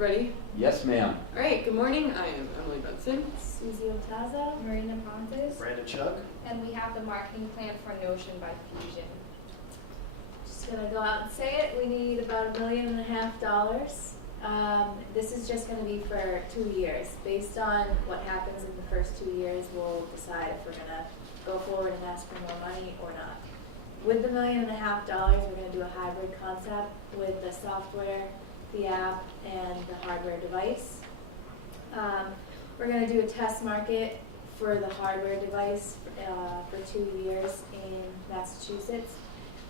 Ready? Yes, ma'am. All right, good morning. I am Emily Benson. Susie Otazo, Marina Pontes, Brandon Chug. and we have the marketing plan for Notion by Fusion. just gonna go out and say it, we need about $1.5 million. This is just gonna be for 2 years. Based on what happens in the first 2 years, we'll decide if we're gonna go forward and ask for more money or not. With the $1.5 million, we're gonna do a hybrid concept with the software, the app, and the hardware device. We're gonna do a test market for the hardware device for 2 years in Massachusetts.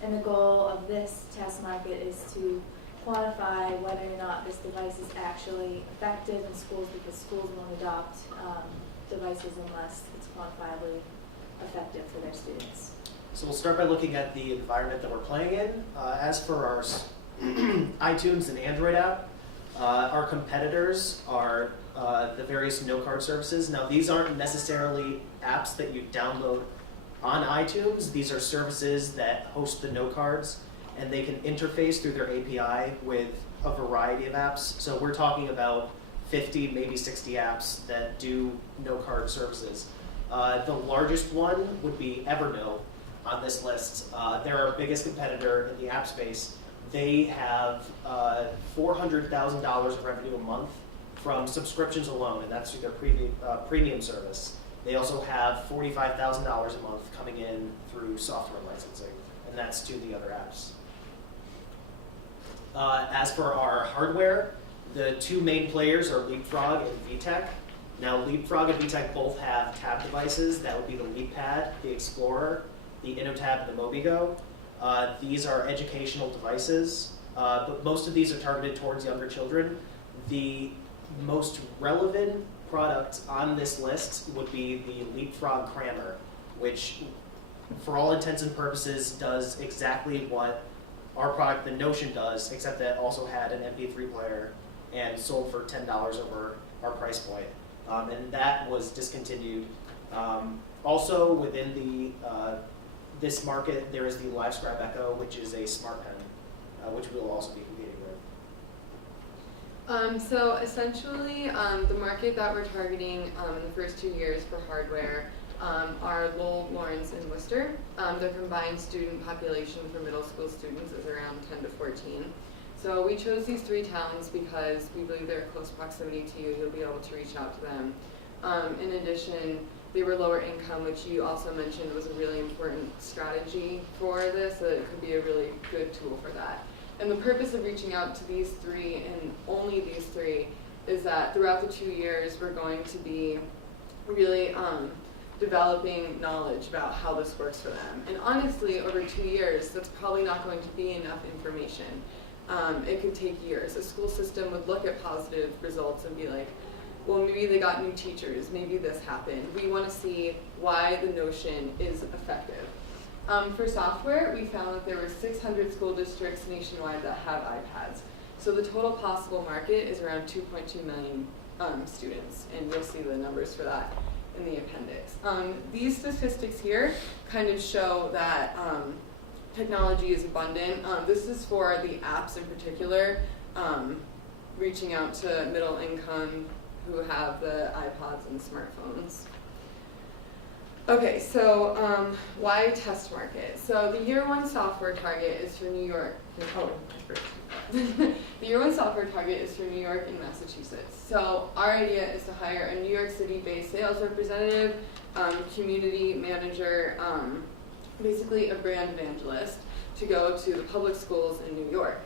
And the goal of this test market is to quantify whether or not this device is actually effective in schools, because schools won't adopt devices unless it's quantifiably effective for their students. So we'll start by looking at the environment that we're playing in. As for our iTunes and Android app, our competitors are the various no-card services. Now, these aren't necessarily apps that you download on iTunes. These are services that host the no-cards, and they can interface through their API with a variety of apps. So we're talking about 50, maybe 60 apps that do no-card services. The largest one would be Evernote on this list. They're our biggest competitor in the app space. They have $400,000 of revenue a month from subscriptions alone, and that's through their premium service. They also have $45,000 a month coming in through software licensing, and that's to the other apps. As for our hardware, the two main players are Leapfrog and VTech. Now, Leapfrog and VTech both have tab devices. That would be the LeapPad, the Explorer, the InnoTab, and the MobiGo. These are educational devices, but most of these are targeted towards younger children. The most relevant product on this list would be the Leapfrog Crammer, which, for all intents and purposes, does exactly what our product, the Notion, does, except that it also had an MP3 player and sold for $10 over our price point. And that was discontinued. Also, within the this market, there is the LiveScribe Echo, which is a smart pen, which we will also be competing with. So essentially, the market that we're targeting in the first 2 years for hardware are Lowell, Lawrence, and Worcester. Their combined student population for middle school students is around 10 to 14. So we chose these 3 towns because we believe they're close proximity to you. You'll be able to reach out to them. In addition, they were lower income, which you also mentioned was a really important strategy for this, so it could be a really good tool for that. And the purpose of reaching out to these 3 and only these 3 is that throughout the 2 years, we're going to be really developing knowledge about how this works for them. And honestly, over 2 years, that's probably not going to be enough information. It could take years. A school system would look at positive results and be like, well, maybe they got new teachers, maybe this happened. We want to see why the Notion is effective. For software, we found that there were 600 school districts nationwide that have iPads. So the total possible market is around 2.2 million students, and you'll see the numbers for that in the appendix. These statistics here kind of show that technology is abundant. This is for the apps in particular, reaching out to middle income who have the iPods and smartphones. Okay, so why test market? So the year 1 software target is for New York. The year 1 software target is for New York and Massachusetts. So our idea is to hire a New York City-based sales representative, community manager, basically a brand evangelist, to go to the public schools in New York.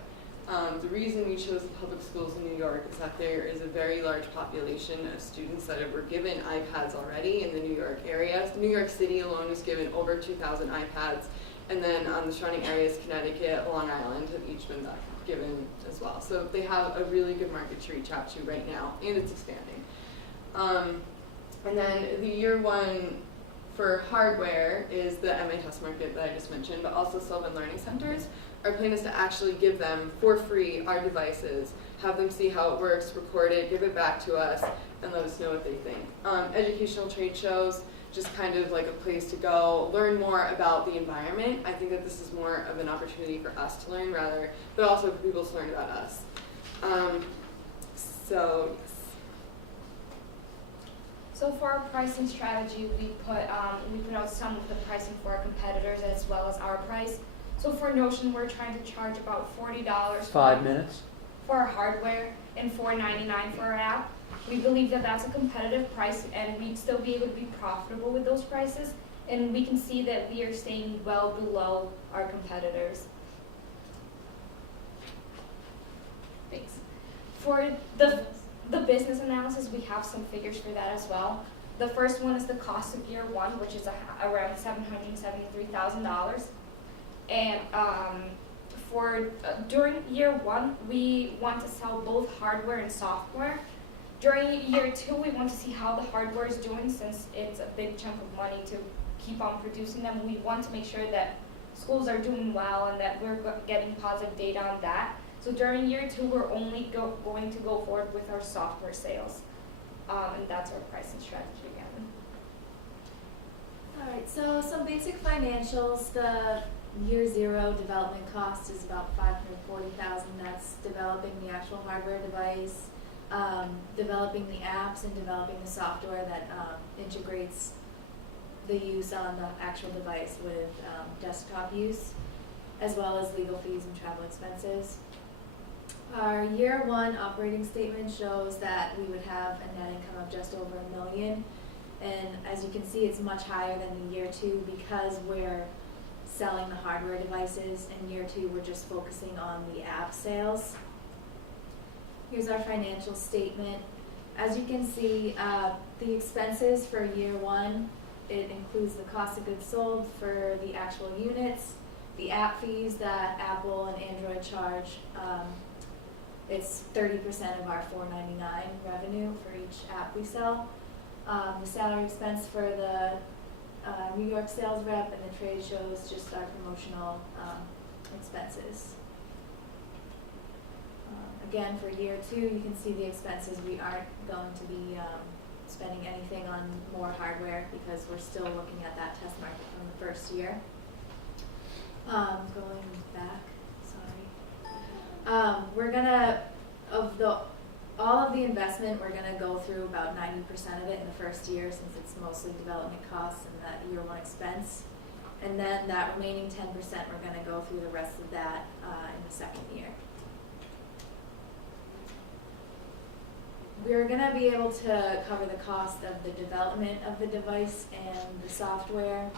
The reason we chose the public schools in New York is that there is a very large population of students that were given iPads already in the New York area. New York City alone is given over 2,000 iPads, and then the surrounding areas, Connecticut, Long Island, have each been given as well. So they have a really good market to reach out to right now, and it's expanding. And then the year 1 for hardware is the MA test market that I just mentioned, but also Sylvan Learning Centers. Our plan is to actually give them, for free, our devices, have them see how it works, record it, give it back to us, and let us know what they think. Educational trade shows, just kind of like a place to go, learn more about the environment. I think that this is more of an opportunity for us to learn rather, but also for people to learn about us. So yes. So for our pricing strategy, we put out some of the pricing for our competitors as well as our price. So for Notion, we're trying to charge about $40 5 minutes. for our hardware and $4.99 for our app. We believe that that's a competitive price, and we'd still be able to be profitable with those prices. And we can see that we are staying well below our competitors. Thanks. For the business analysis, we have some figures for that as well. The first one is the cost of year one, which is around $773,000. And during year one, we want to sell both hardware and software. During year two, we want to see how the hardware is doing, since it's a big chunk of money to keep on producing them. We want to make sure that schools are doing well and that we're getting positive data on that. So during year two, we're only going to go forward with our software sales. And that's our pricing strategy again. All right, so some basic financials. The year zero development cost is about $540,000. That's developing the actual hardware device, developing the apps, and developing the software that integrates the use on the actual device with desktop use, as well as legal fees and travel expenses. Our year one operating statement shows that we would have a net income of just over $1 million. And as you can see, it's much higher than the year two because we're selling the hardware devices. In year two, we're just focusing on the app sales. Here's our financial statement. As you can see, the expenses for year one, it includes the cost of goods sold for the actual units, the app fees that Apple and Android charge. It's 30% of our $4.99 revenue for each app we sell. The salary expense for the New York sales rep and the trade shows, just our promotional expenses. Again, for year two, you can see the expenses. We aren't going to be spending anything on more hardware because we're still looking at that test market from the first year. Going back, sorry. We're gonna, all of the investment, we're gonna go through about 90% of it in the first year, since it's mostly development costs and that year one expense. And then that remaining 10%, we're gonna go through the rest of that in the second year. We're gonna be able to cover the cost of the development of the device and the software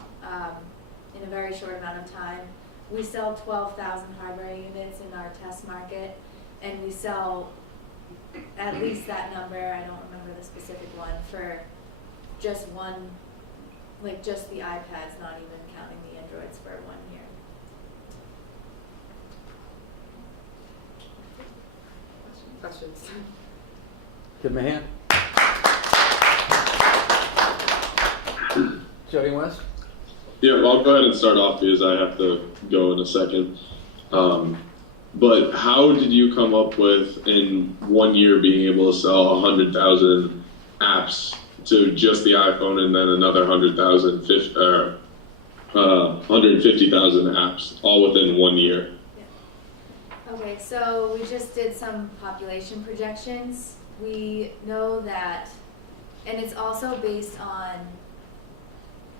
in a very short amount of time. We sell 12,000 hardware units in our test market, and we sell at least that number, I don't remember the specific one, for just one, like just the iPads, not even counting the Androids, for 1 year. Questions? Give him a hand. Jody West? Yeah, well, I'll go ahead and start off because I have to go in a second. But how did you come up with, in 1 year, being able to sell 100,000 apps to just the iPhone, and then another 150,000 apps, all within 1 year? Yeah. Okay, so we just did some population projections. We know that, and it's also based on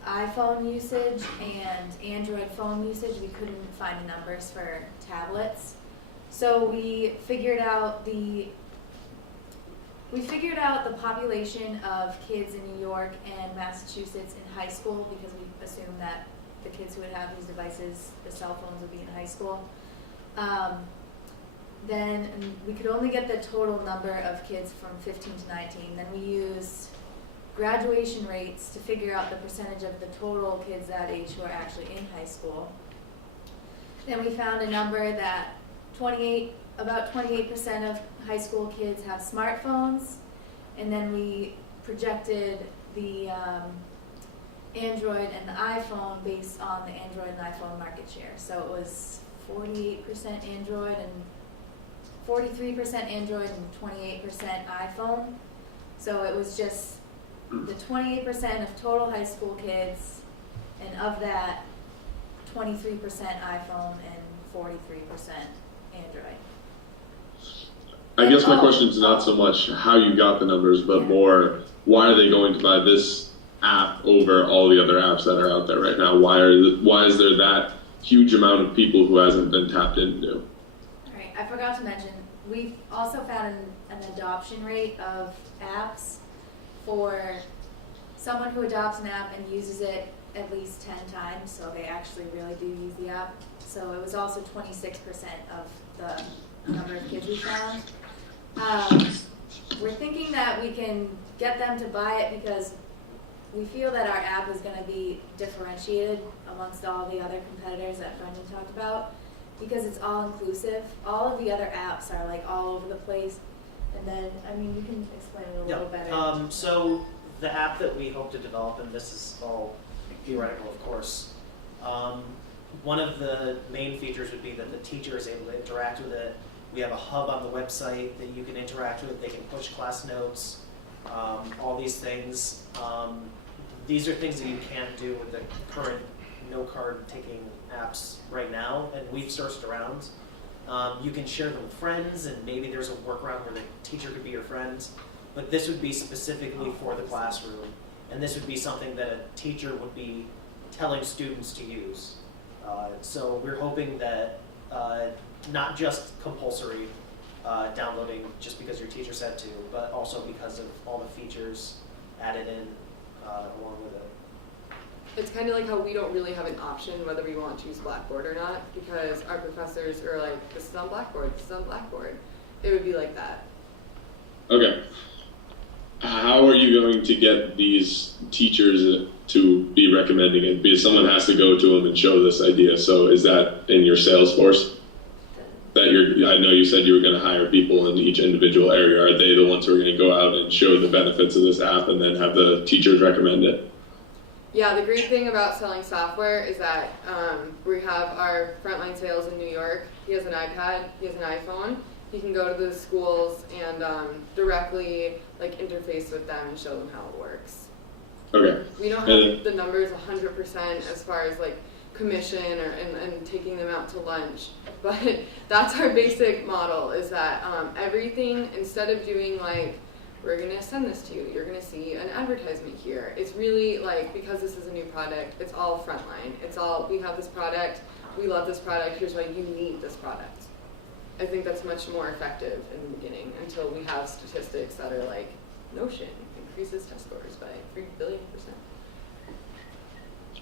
iPhone usage and Android phone usage. We couldn't find the numbers for tablets. So we figured out the population of kids in New York and Massachusetts in high school, because we assumed that the kids who would have these devices, the cell phones, would be in high school. Then we could only get the total number of kids from 15 to 19. Then we used graduation rates to figure out the percentage of the total kids that age who are actually in high school. Then we found a number that about 28% of high school kids have smartphones, and then we projected the Android and the iPhone based on the Android and iPhone market share. So it was 48% Android and 43% Android and 28% iPhone. So it was just the 28% of total high school kids, and of that, 23% iPhone and 43% Android. I guess my Oh. question is not so much how you got the numbers, but Yeah. more why are they going to buy this app over all the other apps that are out there right now? Why is there that huge amount of people who hasn't been tapped into? Alright, I forgot to mention, we've also found an adoption rate of apps for someone who adopts an app and uses it at least 10 times, so they actually really do use the app. So it was also 26% of the number of kids we found. We're thinking that we can get them to buy it because we feel that our app is gonna be differentiated amongst all the other competitors that Brendan talked about, because it's all inclusive. All of the other apps are like all over the place. And then, I mean, you can explain it a little better. So the app that we hope to develop, and this is all theoretical, of course, one of the main features would be that the teacher is able to interact with it. We have a hub on the website that you can interact with. They can push class notes, all these things. These are things that you can't do with the current no-card taking apps right now, and we've searched around. You can share them with friends, and maybe there's a workaround where the teacher could be your friend, but this would be specifically for the classroom, and this would be something that a teacher would be telling students to use. So we're hoping that not just compulsory downloading just because your teacher said to, but also because of all the features added in along with it. It's kind of like how we don't really have an option whether we want to use Blackboard or not, because our professors are like, this is on Blackboard, this is on Blackboard. It would be like that. Okay. How are you going to get these teachers to be recommending it? Because someone has to go to them and show this idea. So is that in your sales force? That I know you said you were going to hire people in each individual area. Are they the ones who are going to go out and show the benefits of this app and then have the teachers recommend it? Yeah, the great thing about selling software is that we have our frontline sales in New York. He has an iPad, he has an iPhone. He can go to the schools and directly like interface with them and show them how it works. Okay. We don't have the numbers 100% as far as like commission and taking them out to lunch, but that's our basic model, is that everything, instead of doing like, we're going to send this to you, you're going to see an advertisement here, it's really like, because this is a new product, it's all frontline. It's all, we have this product, we love this product, here's why you need this product. I think that's much more effective in the beginning until we have statistics that are like, Notion increases test scores by 3 billion%.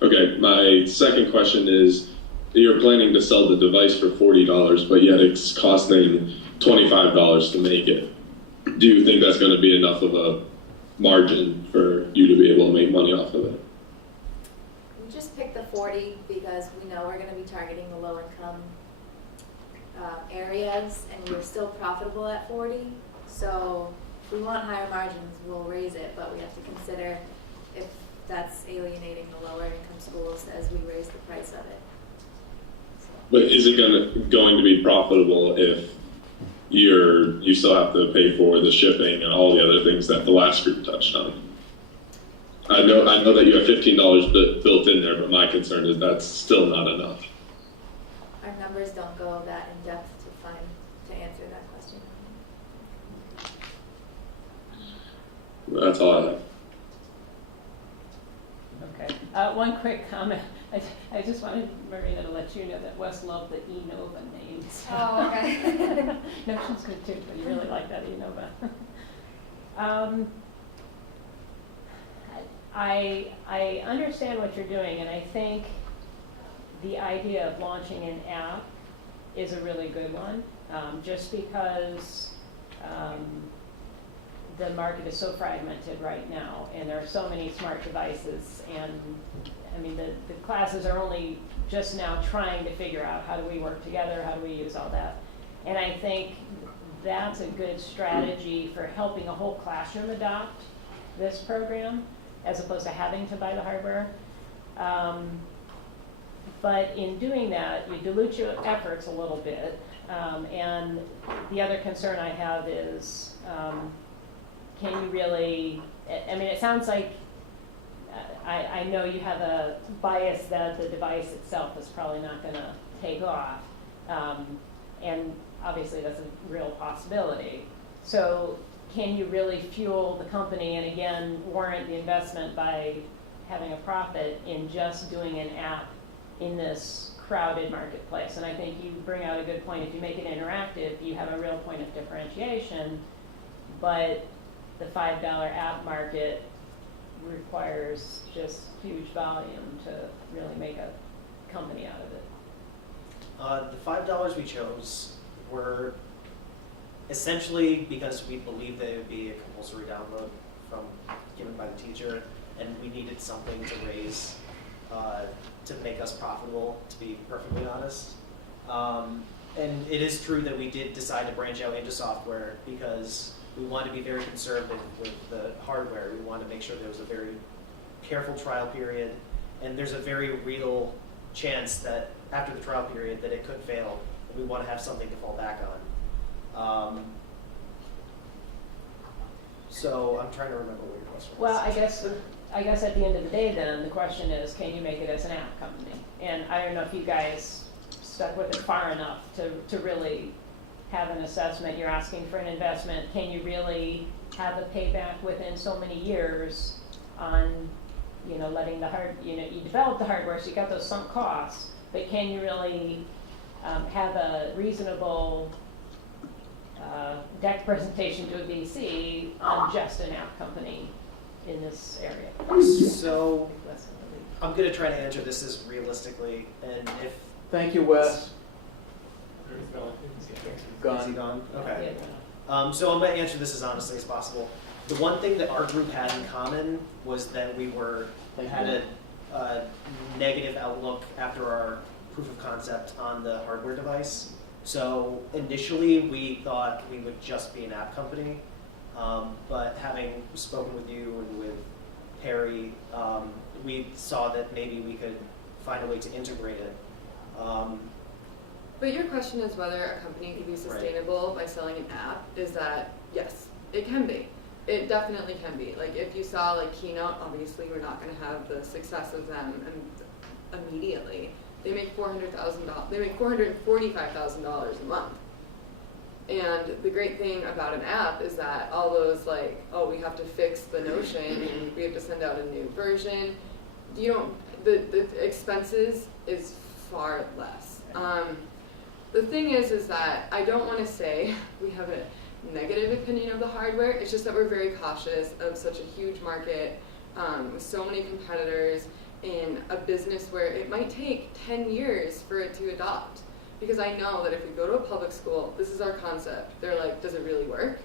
Okay, my second question is, you're planning to sell the device for $40, but yet it's costing $25 to make it. Do you think that's going to be enough of a margin for you to be able to make money off of it? We just picked the 40 because we know we're going to be targeting the low income areas, and we're still profitable at 40. So if we want higher margins, we'll raise it, but we have to consider if that's alienating the lower income schools as we raise the price of it. But is it going to be profitable if you still have to pay for the shipping and all the other things that the last group touched on? I know that you have $15 built in there, but my concern is that's still not enough. Our numbers don't go that in depth to answer that question. That's all I have. Okay. One quick comment. I just wanted Marina to let you know that Wes loved the Enova names. Oh, okay. Notion's good too, but you really like that Enova. I understand what you're doing, and I think the idea of launching an app is a really good one, just because the market is so fragmented right now, and there are so many smart devices, and I mean, the classes are only just now trying to figure out how do we work together, how do we use all that. And I think that's a good strategy for helping a whole classroom adopt this program, as opposed to having to buy the hardware. But in doing that, you dilute your efforts a little bit. And the other concern I have is, can you really, I mean, it sounds like, I know you have a bias that the device itself is probably not going to take off. And obviously that's a real possibility. So can you really fuel the company and again warrant the investment by having a profit in just doing an app in this crowded marketplace? And I think you bring out a good point. If you make it interactive, you have a real point of differentiation, but the $5 app market requires just huge volume to really make a company out of it. The $5 we chose were essentially because we believed that it would be a compulsory download given by the teacher, and we needed something to raise to make us profitable, to be perfectly honest. And it is true that we did decide to branch out into software because we wanted to be very conservative with the hardware. We wanted to make sure there was a very careful trial period, and there's a very real chance that after the trial period that it could fail, and we want to have something to fall back on. So I'm trying to remember what your question was. Well, I guess at the end of the day then, the question is, can you make it as an app company? And I don't know if you guys stuck with it far enough to really have an assessment. You're asking for an investment. Can you really have a payback within so many years on, letting you develop the hardware, so you got those sunk costs, but can you really have a reasonable deck presentation to a VC on just an app company in this area? So I'm going to try to answer this as realistically, and if Thank you, Wes. is he Gone. gone? Okay. So I'm going to answer this as honestly as possible. The one thing that our group had in common was that we had a negative outlook after our proof of concept on the hardware device. So initially we thought we would just be an app company, but having spoken with you and with Perry, we saw that maybe we could find a way to integrate it. But your question is whether a company can be sustainable by selling an app. Is that yes, it can be. It definitely can be. Like if you saw like Keynote, obviously we're not going to have the success of them immediately. They make $400,000. They make $445,000 a month. And the great thing about an app is that all those we have to fix the Notion and we have to send out a new version. The expenses is far less. The thing is that I don't want to say we have a negative opinion of the hardware. It's just that we're very cautious of such a huge market with so many competitors in a business where it might take 10 years for it to adopt. Because I know that if we go to a public school, this is our concept. They're like, does it really work?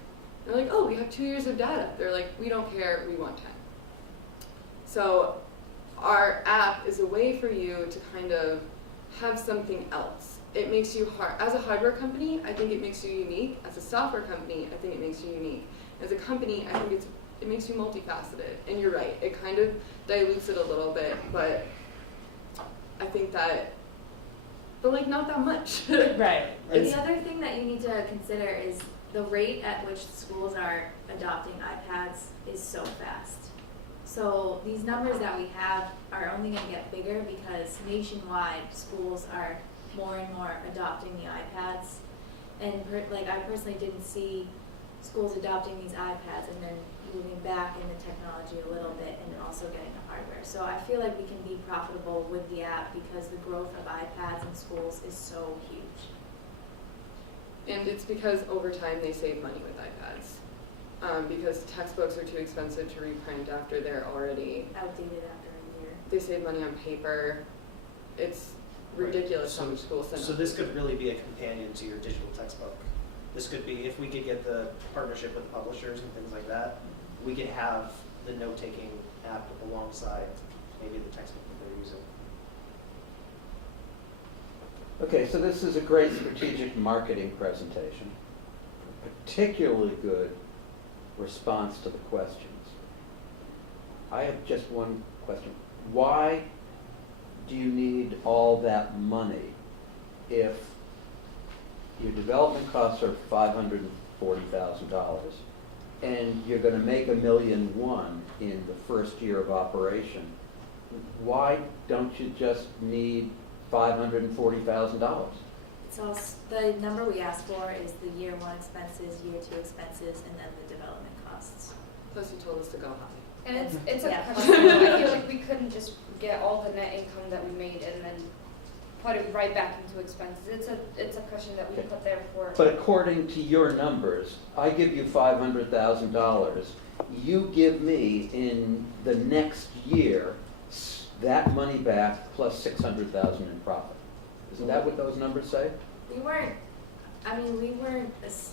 They're like, oh, we have 2 years of data. They're like, we don't care, we want 10. So our app is a way for you to kind of have something else. It makes you as a hardware company, I think it makes you unique. As a software company, I think it makes you unique. As a company, I think it makes you multifaceted. And you're right, it kind of dilutes it a little bit, but I think that, but not that much. Right. The other thing that you need to consider is the rate at which schools are adopting iPads is so fast. So these numbers that we have are only going to get bigger because nationwide schools are more and more adopting the iPads. And I personally didn't see schools adopting these iPads and then moving back in the technology a little bit and also getting the hardware. So I feel like we can be profitable with the app because the growth of iPads in schools is so huge. And it's because over time they save money with iPads. Because textbooks are too expensive to reprint after they're already Outdated after a year. they save money on paper. It's ridiculous how much schools send. So this could really be a companion to your digital textbook. This could be, if we could get the partnership with publishers and things like that, we could have the note-taking app alongside maybe the textbook that they're using. Okay, so this is a great strategic marketing presentation. Particularly good response to the questions. I have just one question. Why do you need all that money if your development costs are $540,000 and you're going to make $1.1 million in the first year of operation? Why don't you just need $540,000? It's all, the number we asked for is the year one expenses, year two expenses, and then the development costs. Plus you told us to go high. And it's a Yeah. question, though. I feel like we couldn't just get all the net income that we made and then put it right back into expenses. It's a cushion that we Okay. put there for. But according to your numbers, I give you $500,000. You give me in the next year that money back plus 600,000 in profit. Isn't that what those numbers say? We weren't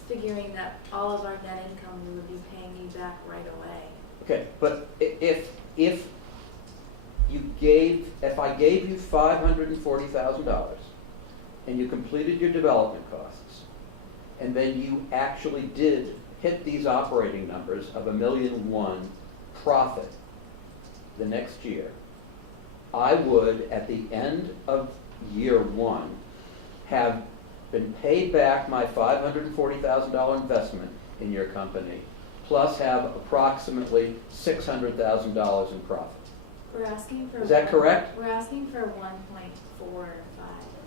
figuring that all of our net income we would be paying you back right away. Okay, but if I gave you $540,000 and you completed your development costs, and then you actually did hit these operating numbers of $1.1 million profit the next year, I would, at the end of year one, have been paid back my $540,000 investment in your company, plus have approximately $600,000 in profit. We're asking for. Is that correct? We're asking for 1.45.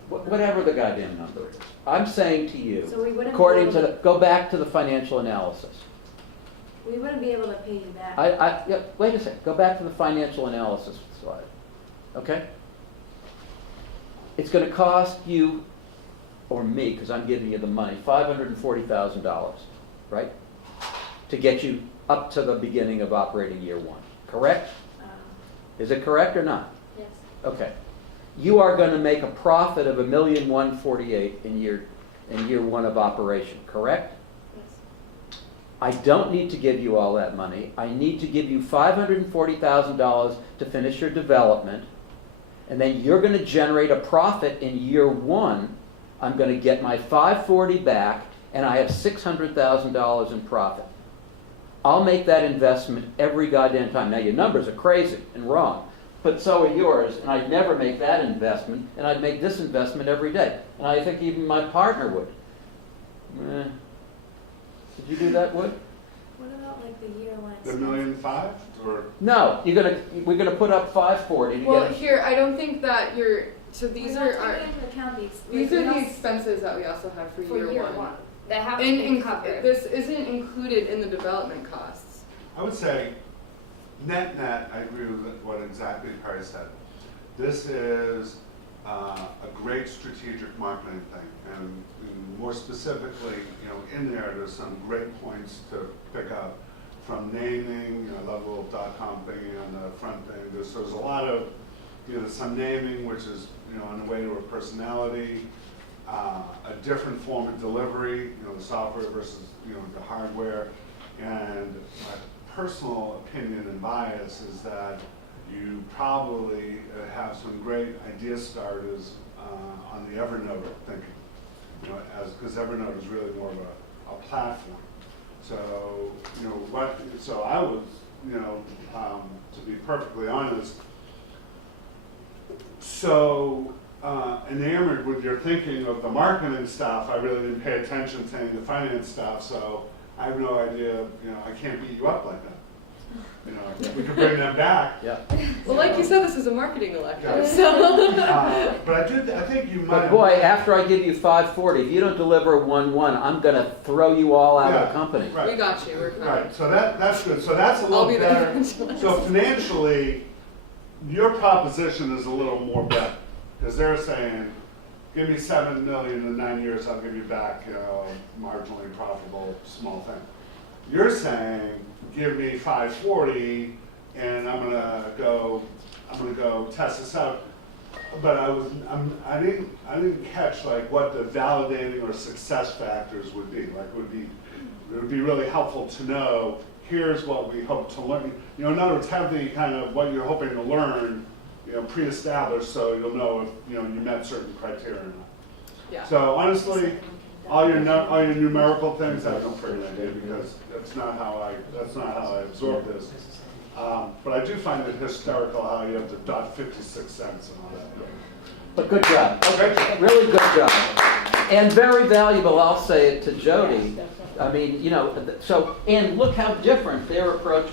Whatever the goddamn number is. I'm saying to you, So we wouldn't. according be to able the, go back to the financial analysis. We wouldn't be able to pay you back. Yeah, wait a second, go back to the financial analysis slide, okay? It's gonna cost you, or me, because I'm giving you the money, $540,000, right? To get you up to the beginning of operating year one, correct? Is it correct or not? Yes. Okay. You are gonna make a profit of $1,148,000 in year one of operation, correct? Yes. I don't need to give you all that money. I need to give you $540,000 to finish your development, and then you're going to generate a profit in year one. I'm going to get my $540,000 back, and I have $600,000 in profit. I'll make that investment every goddamn time. Now, your numbers are crazy and wrong, but so are yours, and I'd never make that investment, and I'd make this investment every day. And I think even my partner would. Did you do that, Wood? What about like the year one? The $1.5 million, or? No, we're gonna put up 540 to Well, get. here, I don't think that you're, so these We're are not our, taking into account these are the the expenses that we also have for year one. That have to And be covered. this isn't included in the development costs. I would say, net, I agree with what exactly Perry said. This is a great strategic marketing thing, and more specifically, in there's some great points to pick up from naming. I love the little .com thing on the front thing. There's a lot of, some naming, which is, on the way to a personality, a different form of delivery, the software versus, the hardware. And my personal opinion and bias is that you probably have some great idea starters on the Evernote thinking, because Evernote is really more of a platform. So, so I was, to be perfectly honest, so enamored with your thinking of the marketing stuff, I really didn't pay attention to any of the finance stuff, so I have no idea, I can't beat you up like that. We could bring them back. Yeah. Well, like you said, this is a marketing elective, Yeah. so. But I think you might. But boy, after I give you 540, if you don't deliver 1-1, I'm gonna throw you all out of the company. Right. We got you, we're covered. Right, so that's good. So that's a I'll little be better. there. So financially, your proposition is a little more better, because they're saying, give me $7 million in 9 years, I'll give you back, marginally profitable, small thing. You're saying, give me 540, and I'm gonna go test this out. But I didn't catch like what the validating or success factors would be. Like it would be really helpful to know. Here's what we hope to learn. In other words, have the kind of what you're hoping to learn, pre-established, so you'll know if you met certain criteria or not. Yeah. So honestly, all your numerical things, I have no freaking idea, because that's not how I absorb this. But I do find it hysterical how you have to dot 56 cents and all that. But good job. Okay, really good job. And very valuable, I'll say it to Jody. Yes, definitely. I mean, so, and look how different their approach